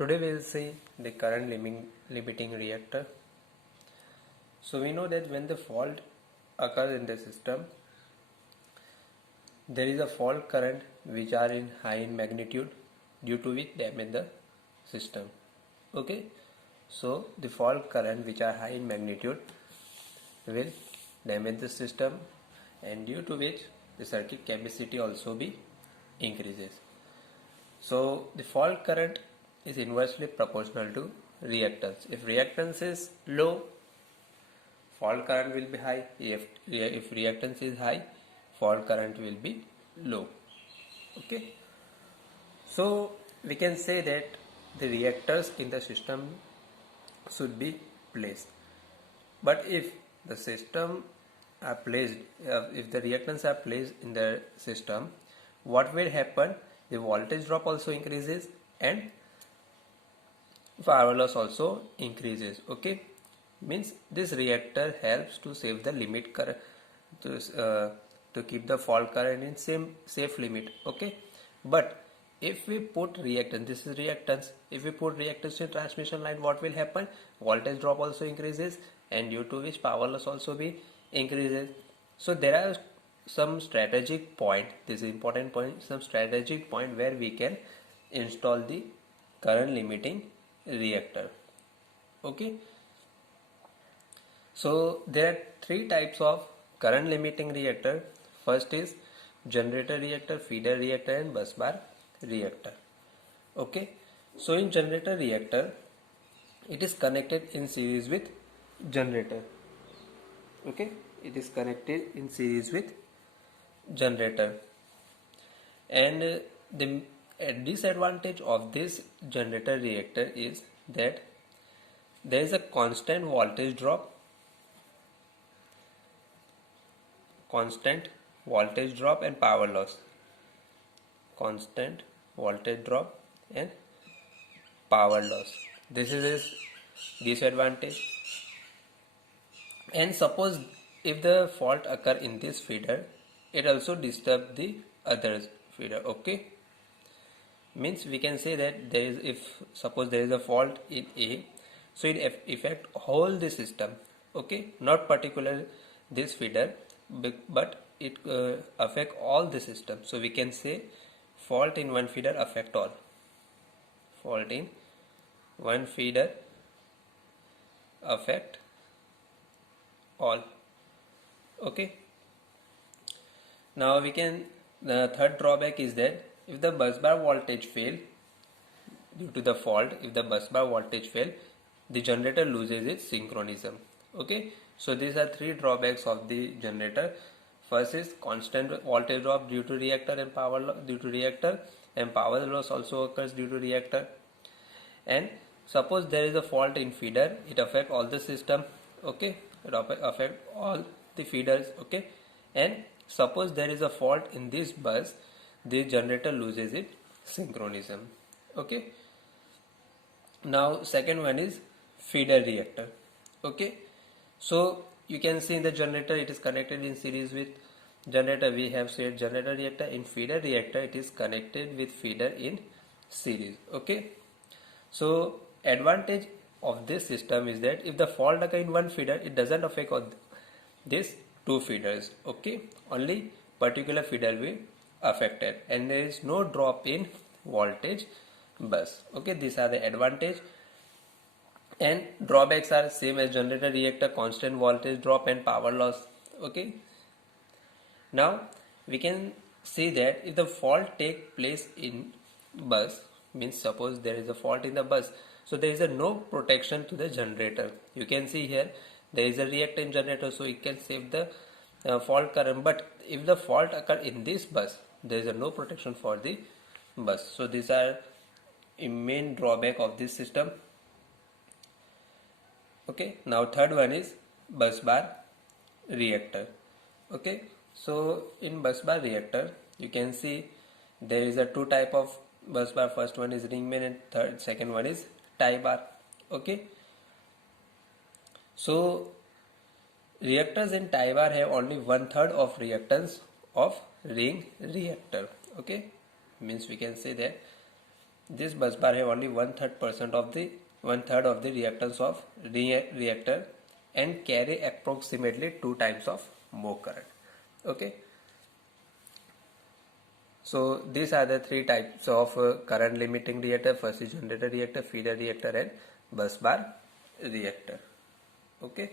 Today we will see the current limiting reactor. So we know that when the fault occurs in the system, there is a fault current which are in high in magnitude, due to which damage the system. Okay, so the fault current which are high in magnitude will damage the system, and due to which the circuit capacity also be increases. So the fault current is inversely proportional to reactance. If reactance is low, fault current will be high. If reactance is high, fault current will be low. Okay. So we can say that the reactors in the system should be placed. But if the system are placed, if the reactants are placed in the system, what will happen? The voltage drop also increases and power loss also increases. Okay, means this reactor helps to save the limit current, to keep the fault current in same safe limit. Okay, but if we put reactance, this is reactance, if we put reactance in transmission line, what will happen? Voltage drop also increases, and due to which power loss also be increases. So there are some strategic point, this is important point, some strategic point where we can install the current limiting reactor. Okay, so there are three types of current limiting reactor. First is generator reactor, feeder reactor, and bus bar reactor. Okay, so in generator reactor, it is connected in series with generator. Okay, it is connected in series with generator, and the disadvantage of this generator reactor is that there is a constant voltage drop, and power loss. Constant voltage drop and power loss. This is its disadvantage. And suppose if the fault occur in this feeder, it also disturb the other feeder. Okay, means we can say that there is, if suppose there is a fault in A, so it affect whole the system. Okay, not particular this feeder, but it affect all the system. So we can say fault in one feeder affect all. Fault in one feeder affect all. Okay, now we can, the third drawback is that if the bus bar voltage fail due to the fault, if the bus bar voltage fail, the generator loses its synchronism. Okay, so these are three drawbacks of the generator. First is constant voltage drop due to reactor and power due to reactor, and power loss also occurs due to reactor. And suppose there is a fault in feeder, it affect all the system. Okay, it affect all the feeders. Okay, and suppose there is a fault in this bus, the generator loses its synchronism. Okay, now second one is feeder reactor. Okay, so you can see in the generator, it is connected in series with generator. We have said generator reactor. In feeder reactor, it is connected with feeder in series. Okay, so advantage of this system is that if the fault occur in one feeder, it doesn't affect all these two feeders. Okay, only particular feeder will affected, and there is no drop in voltage bus. Okay, these are the advantage. And drawbacks are same as generator reactor, constant voltage drop and power loss. Okay, now we can see that if the fault take place in bus, means suppose there is a fault in the bus, so there is a no protection to the generator. You can see here there is a reactor in generator, so it can save the fault current. But if the fault occur in this bus, there is a no protection for the bus. So these are a main drawback of this system. Okay, now third one is bus bar reactor. Okay, so in bus bar reactor, you can see there is a two type of bus bar. First one is ring main, and second one is tie bar. Okay, so reactors in tie bar have only 1/3 of reactance of ring reactor. Okay, means we can say that this bus bar have only 1/3% of the reactance of reactor and carry approximately 2 times of more current. Okay, so these are the 3 types of current limiting reactor. First is generator reactor, feeder reactor and bus bar reactor. Okay.